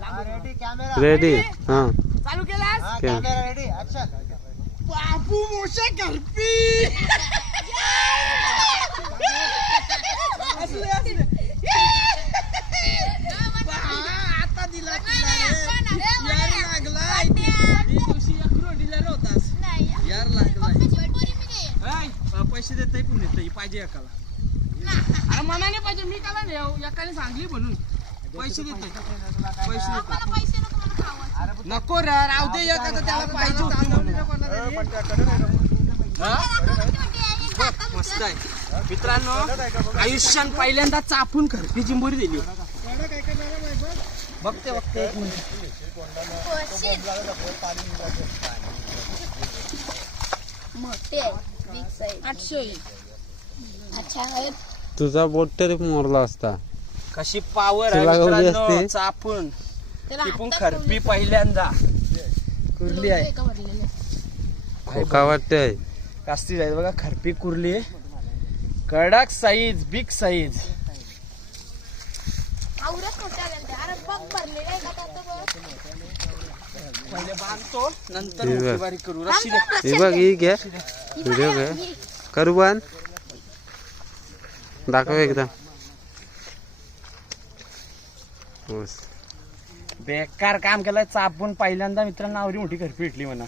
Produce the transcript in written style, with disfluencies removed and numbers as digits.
Ready camera ready हा चालू केलास कॅमेरा रेडी ऍक्शन बापू मोशा घरपी आता दिला लागलाय दिवशी डीलर होतास यार लागलाय पैसे देताय पण देताय पाहिजे एकाला अरे मनाने पाहिजे मी काला नाही एकाने सांगली म्हणून पैसे देते नको रे राहू दे एकाचा त्याला पाहिजे मस्त आहे मित्रांनो आयुष्यात पहिल्यांदा चापून खरपी चिंबोरी दिली बघते एक मिनिट मोठे बिग साईज 800 अच्छा आहे तुझा बोट तरी मोरला असता कशी पावर तुला गवली आहे असते? चापून ती पण खरपी पहिल्यांदा कुर्ली आहे खोका वाटतंय कास्ती जाईल बघा खरपी कुर्ली कडक साईज बिग साईज आवरत होता अरे बघ भरलेला आहे का त्यात बघ पहिले बांधतो नंतर हे बघ. मोठी बारीक करू रशी दे ही बघ ही घे व्हिडिओ घे करू बंद दाखव एकदा बस बेकार काम केलंय चापून पहिल्यांदा मित्रांनो आवरी मोठी खरपी भेटली म्हणा